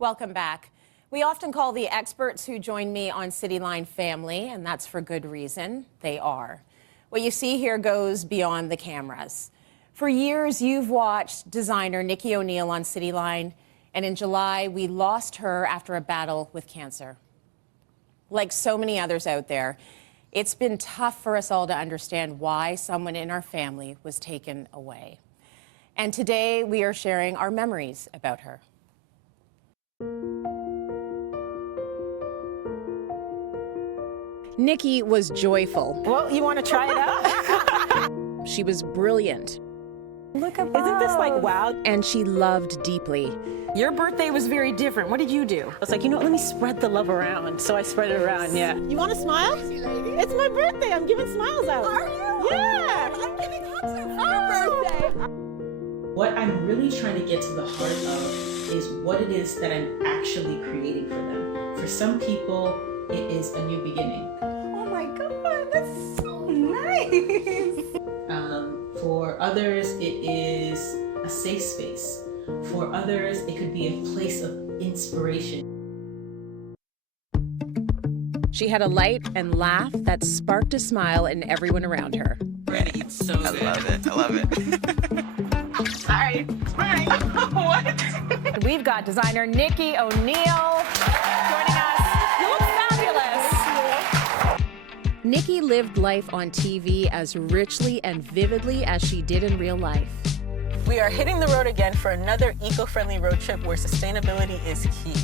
Welcome back. We often call the experts who join me on Cityline family, and that's for good reason. They are. What you see here goes beyond the cameras. For years, you've watched designer Nike Onile on Cityline, and in July, we lost her after a battle with cancer. Like so many others out there, it's been tough for us all to understand why someone in our family was taken away. And today, we are sharing our memories about her. Nikki was joyful. Well, you want to try it out? She was brilliant. Look at that. Isn't this like wow? And she loved deeply. Your birthday was very different. What did you do? I was like, you know what, let me spread the love around. So I spread it around, yeah. You want to smile? It's my birthday. I'm giving smiles out. Are you? Yeah. I'm giving hugs for your birthday. What I'm really trying to get to the heart of is what it is that I'm actually creating for them. For some people, it is a new beginning. Oh my God, that's so nice. For others, it is a safe space. For others, it could be a place of inspiration. She had a light and laugh that sparked a smile in everyone around her. Ready, it's so good. I love it. I love it. Sorry. What? We've got designer Nike Onile joining us. You look fabulous. Nikki lived life on TV as richly and vividly as she did in real life. We are hitting the road again for another eco-friendly road trip where sustainability is key.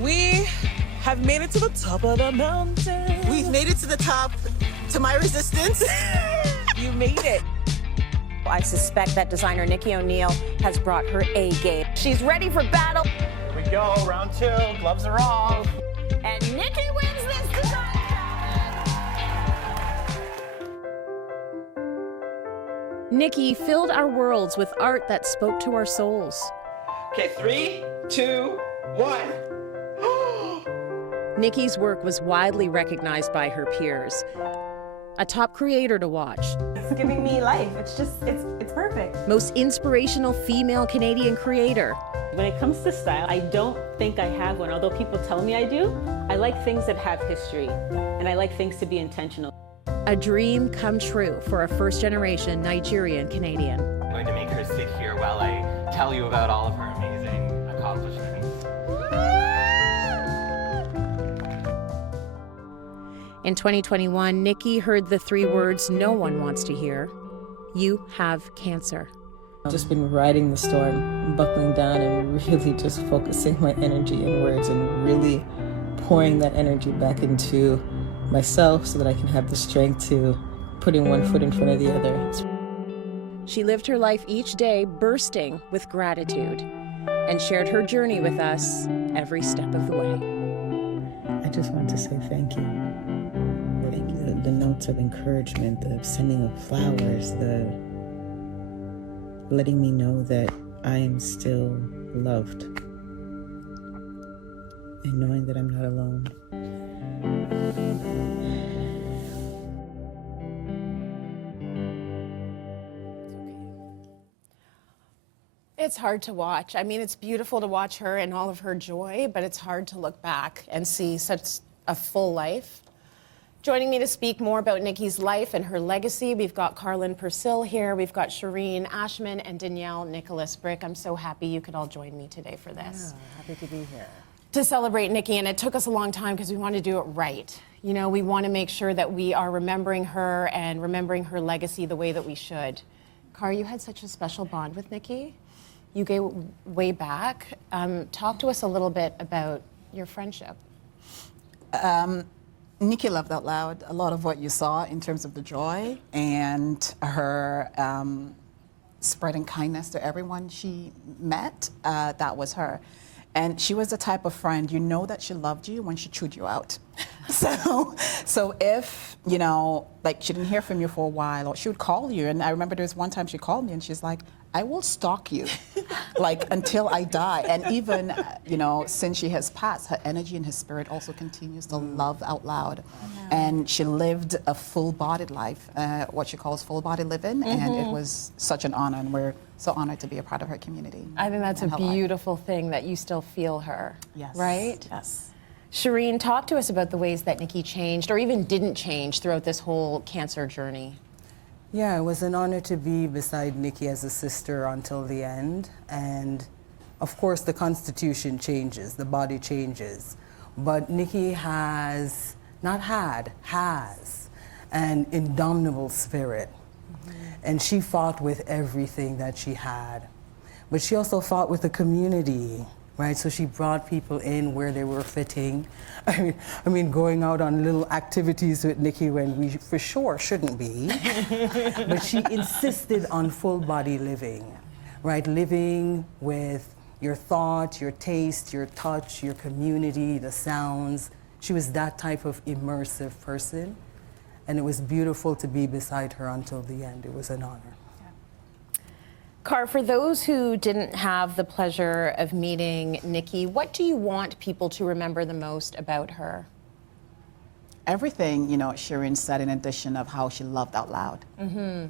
We have made it to the top of the mountain. We've made it to the top, to my resistance. You made it. I suspect that designer Niki Onile has brought her A game. She's ready for battle. Here we go, round two, gloves are off. And Nikki wins this design challenge. Nikki filled our worlds with art that spoke to our souls. Okay, 3, 2, 1. Nikki's work was widely recognized by her peers. A top creator to watch. It's giving me life. It's just, it's perfect. Most inspirational female Canadian creator. When it comes to style, I don't think I have one, although people tell me I do. I like things that have history, and I like things to be intentional. A dream come true for a first-generation Nigerian Canadian. I'm going to make her sit here while I tell you about all of her amazing accomplishments. In 2021, Nikki heard the three words no one wants to hear. You have cancer. I've just been riding the storm, buckling down and really just focusing my energy inwards and really pouring that energy back into myself so that I can have the strength to putting one foot in front of the other. She lived her life each day bursting with gratitude and shared her journey with us every step of the way. I just want to say thank you. Thank you. The notes of encouragement, the sending of flowers, the letting me know that I am still loved, and knowing that I'm not alone. It's hard to watch. I mean, it's beautiful to watch her and all of her joy, but it's hard to look back and see such a full life. Joining me to speak more about Nikki's life and her legacy, we've got Carlin Purcell here, we've got Shireen Ashman and Danielle Nicholas-Brick. I'm so happy you could all join me today for this. Yeah, happy to be here. To celebrate Nikki, and it took us a long time because we want to do it right. You know, we want to make sure that we are remembering her and remembering her legacy the way that we should. Car, you had such a special bond with Nikki. You go way back. Talk to us a little bit about your friendship. Nikki loved out loud a lot of what you saw in terms of the joy and her spreading kindness to everyone she met. That was her. And she was the type of friend, you know that she loved you when she chewed you out. So if, you know, like she didn't hear from you for a while, or she would call you. And I remember there was one time she called me and she's like, I will stalk you like until I die. And even, since she has passed, her energy and her spirit also continues to love out loud. And she lived a full-bodied life, what she calls full-body living, and it was such an honor, and we're so honored to be a part of her community. I think that's a and her life. beautiful thing that you still feel her. Yes. Right? Yes. Shireen, talk to us about the ways that Nikki changed, or even didn't change, throughout this whole cancer journey. Yeah, it was an honor to be beside Nikki as a sister until the end. And of course, the constitution changes, the body changes. But Nikki has an indomitable spirit. And she fought with everything that she had. But she also fought with the community, right? So she brought people in where they were fitting. I mean, going out on little activities with Nikki when we for sure shouldn't be. But she insisted on full body living, right? Living with your thought, your taste, your touch, your community, the sounds. She was that type of immersive person. And it was beautiful to be beside her until the end. It was an honor. Car, for those who didn't have the pleasure of meeting Nikki, what do you want people to remember the most about her? Everything, Shireen said, in addition of how she loved out loud.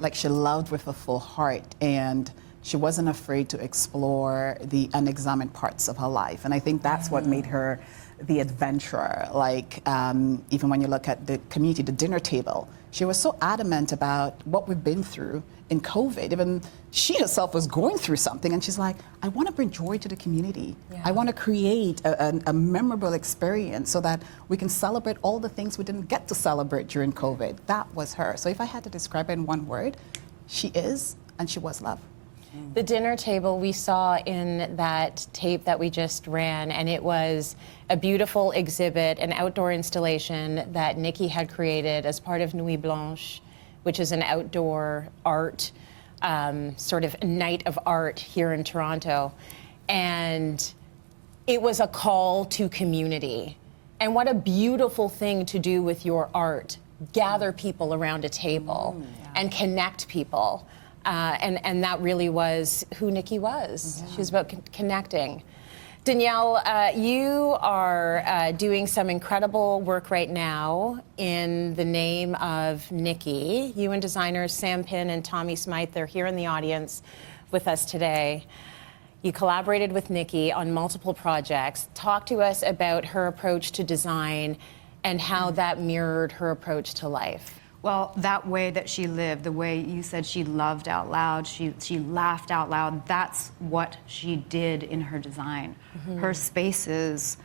Like, she loved with a full heart, and she wasn't afraid to explore the unexamined parts of her life. And I think that's what made her the adventurer. Like, even when you look at the community, the dinner table, she was so adamant about what we've been through in COVID. Even she herself was going through something, and she's like, I want to bring joy to the community. I want to create a memorable experience so that we can celebrate all the things we didn't get to celebrate during COVID. That was her. So if I had to describe her in one word, she is, and she was love. The dinner table we saw in that tape that we just ran, and it was a beautiful exhibit, an outdoor installation that Nikki had created as part of Nuit Blanche, which is an outdoor art, sort of night of art here in Toronto. And it was a call to community. And what a beautiful thing to do with your art, gather people around a table and connect people. And that really was who Nikki was. She was about connecting. Danielle, you are doing some incredible work right now in the name of Nikki. You and designers Sam Pin and Tommy Smythe, they're here in the audience with us today. You collaborated with Nikki on multiple projects. Talk to us about her approach to design and how that mirrored her approach to life. Well, that way that she lived, the way you said she loved out loud, she laughed out loud, that's what she did in her design. Her spaces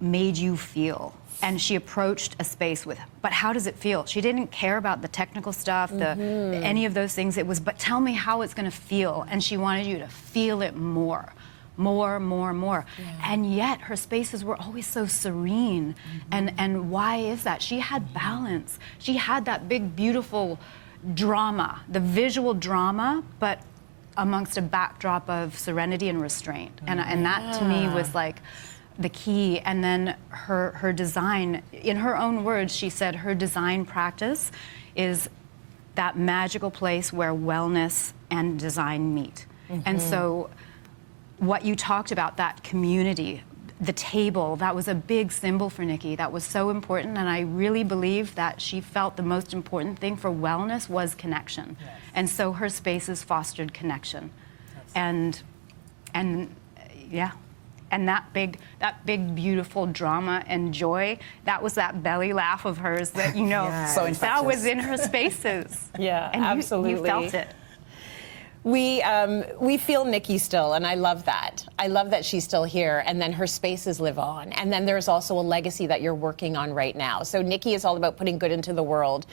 made you feel. And she approached a space with, but how does it feel? She didn't care about the technical stuff, any of those things. It was, but tell me how it's gonna feel. And she wanted you to feel it more. And yet her spaces were always so serene. And why is that? She had balance. She had that big, beautiful drama, the visual drama, but amongst a backdrop of serenity and restraint. And that to me was like the key. And then her design, in her own words, she said her design practice is that magical place where wellness and design meet. And so what you talked about, that community, the table, that was a big symbol for Nikki. That was so important, and I really believe that she felt the most important thing for wellness was connection. And so her spaces fostered connection. And that big beautiful drama and joy, that was that belly laugh of hers that, So infectious. that was in her spaces. And absolutely. You felt it. We feel Nikki still, and I love that. I love that she's still here, and then her spaces live on. And then there's also a legacy that you're working on right now. So Nikki is all about putting good into the world.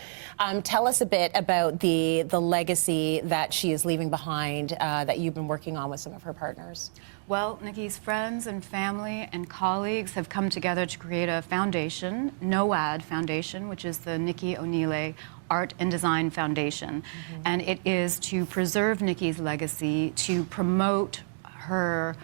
Tell us a bit about the legacy that she is leaving behind that you've been working on with some of her partners. Well, Nikki's friends and family and colleagues have come together to create a foundation, NOAD Foundation, which is the Nike Onile Art and Design Foundation. And it is to preserve Nikki's legacy, to promote her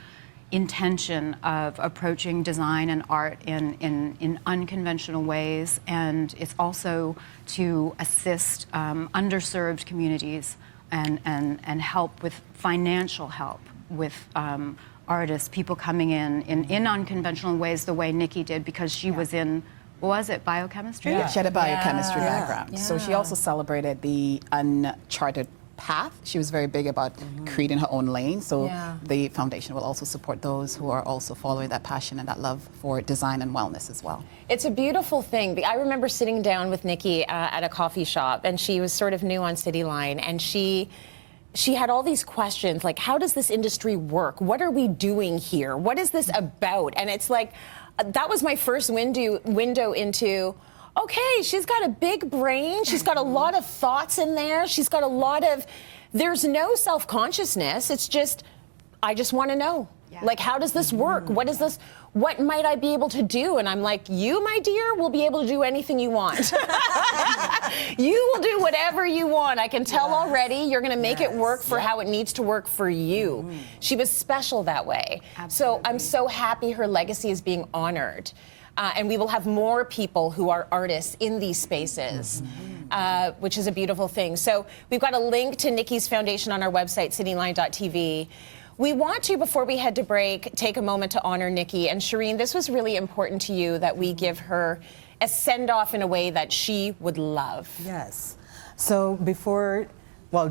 intention of approaching design and art in unconventional ways. And it's also to assist underserved communities and help with financial help with artists, people coming in unconventional ways, the way Nikki did, because she was in, what was it, biochemistry? Yeah. She had a biochemistry background. So she also celebrated the uncharted path. She was very big about creating her own lane. So the foundation will also support those who are also following that passion and that love for design and wellness as well. It's a beautiful thing. I remember sitting down with Nikki at a coffee shop, and she was sort of new on Cityline, and she had all these questions like, how does this industry work? What are we doing here? What is this about? And it's like, that was my first window into, okay, she's got a big brain. She's got a lot of thoughts in there. She's got a lot of, there's no self-consciousness. It's just, I just want to know. Like, how does this work? What is this? What might I be able to do? And I'm like, you, my dear, will be able to do anything you want. You will do whatever you want. I can tell already you're going to make it work for how it needs to work for you. She was special that way. So I'm so happy her legacy is being honored. And we will have more people who are artists in these spaces, which is a beautiful thing. So we've got a link to Nikki's foundation on our website, cityline.tv. We want to, before we head to break, take a moment to honor Nikki. And Shireen, this was really important to you that we give her a send-off in a way that she would love. Yes. So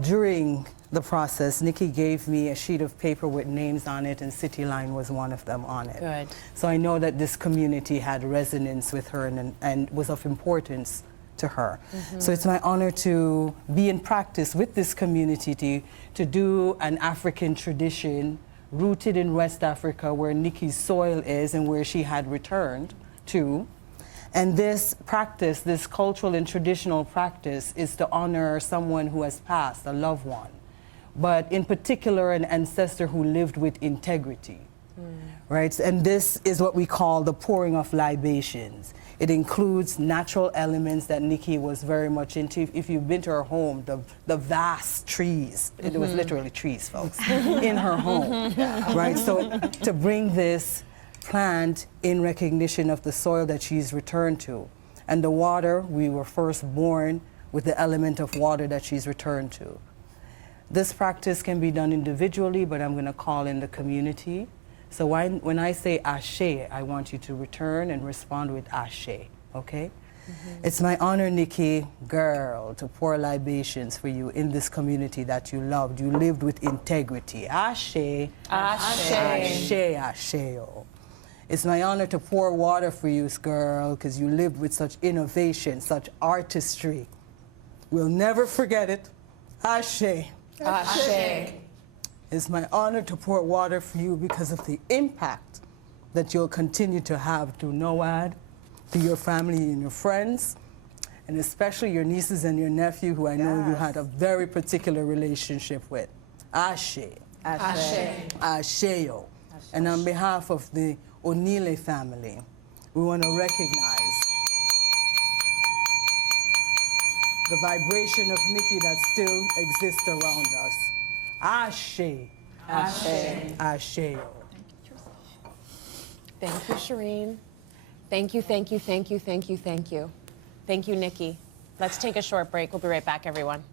during the process, Nikki gave me a sheet of paper with names on it, and Cityline was one of them on it. Good. So I know that this community had resonance with her and was of importance to her. So it's my honor to be in practice with this community to do an African tradition rooted in West Africa, where Nikki's soil is and where she had returned to. And this practice, this cultural and traditional practice, is to honor someone who has passed, a loved one, but in particular an ancestor who lived with integrity, right? And this is what we call the pouring of libations. It includes natural elements that Nikki was very much into. If you've been to her home, the vast trees, it was literally trees, folks, in her home, right? So to bring this plant in recognition of the soil that she's returned to. And the water, we were first born with the element of water that she's returned to. This practice can be done individually, but I'm going to call in the community. So when I say ashe, I want you to return and respond with ashe, okay? It's my honor, Nikki, girl, to pour libations for you in this community that you loved. You lived with integrity. Ashe, ashe, ashe, asheo. It's my honor to pour water for you, girl, because you lived with such innovation, such artistry. We'll never forget it. Ashe. Ashe. It's my honor to pour water for you because of the impact that you'll continue to have through NOAD, through your family and your friends, and especially your nieces and your nephew, who I know you had a very particular relationship with. Ashe. Ashe. Asheo. And on behalf of the Onile family, we want to recognize the vibration of Nikki that still exists around us. Ashe. Ashe. Asheo. Thank you, Shireen. Thank you, thank you, thank you, thank you, thank you. Thank you, Nikki. Let's take a short break. We'll be right back, everyone.